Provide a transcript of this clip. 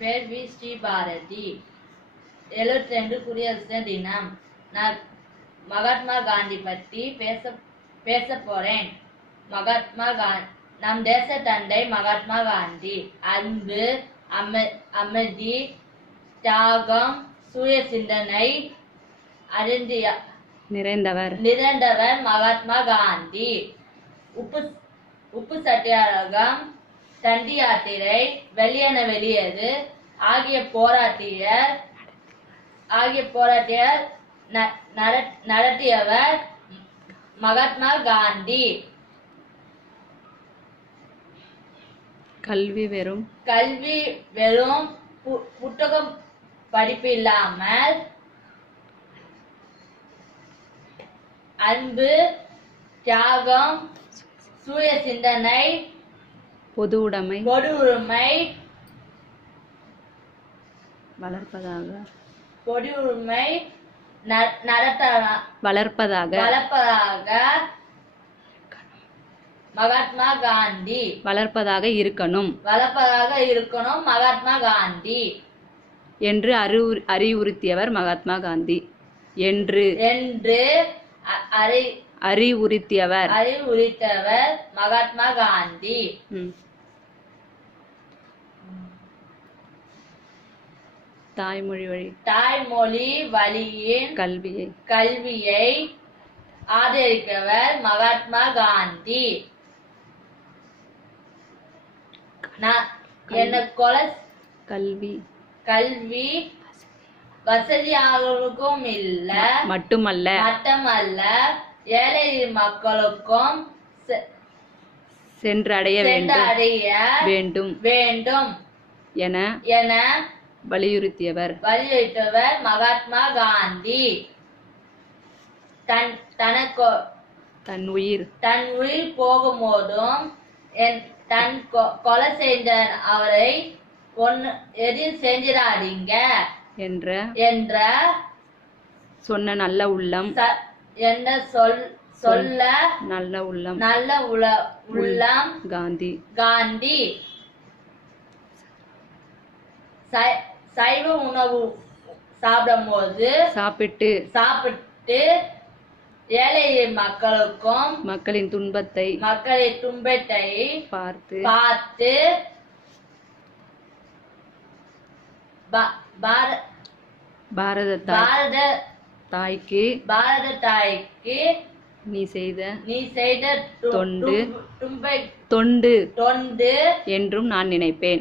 பேர் வி ஸ்ரீபாரதி. 72 குடியரசு தினம். நான் மகாத்மா காந்தி பற்றி பேச போறேன். நம் தேச தந்தை மகாத்மா காந்தி அன்பு, அமைதி, தியாகம், சுய சிந்தனை நிறைந்தவர் மகாத்மா காந்தி. உப்பு சத்தியாகிரகம், தண்டி யாத்திரை, வெளியேற வெளியேறு ஆகிய போராட்டியர் நடத்தியவர் மகாத்மா காந்தி. கல்வி வெறும் புத்தகம் படிப்பு இல்லாமல் அன்பு, தியாகம், சுய சிந்தனை, பொது உடைமை வளர்ப்பதாக மகாத்மா காந்தி இருக்கணும் மகாத்மா காந்தி என்று அறிவுறுத்தியவர் மகாத்மா காந்தி. அறிவுறுத்தியவர் மகாத்மா காந்தி. தாய்மொழி வழியின் கல்வியை ஆதரிக்கவர் மகாத்மா காந்தி. கல்வி வசதியாளர்களுக்கும் மட்டுமல்ல ஏழை மக்களுக்கும் சென்றடைய வேண்டும் என வலியுறுத்தியவர் மகாத்மா காந்தி. தன் உயிர் போகும்போதும் தன் கொலை செஞ்ச அவரை எதிர் செஞ்சிடாதீங்க என்ற சொன்ன நல்ல உள்ளம் நல்ல உள்ளம் காந்தி. சைவ உணவு சாப்பிட்டு ஏழை மக்களின் துன்பத்தை பார்த்து பாரத தாய்க்கு நீ செய்த தொண்டு என்றும் நான் நினைப்பேன்.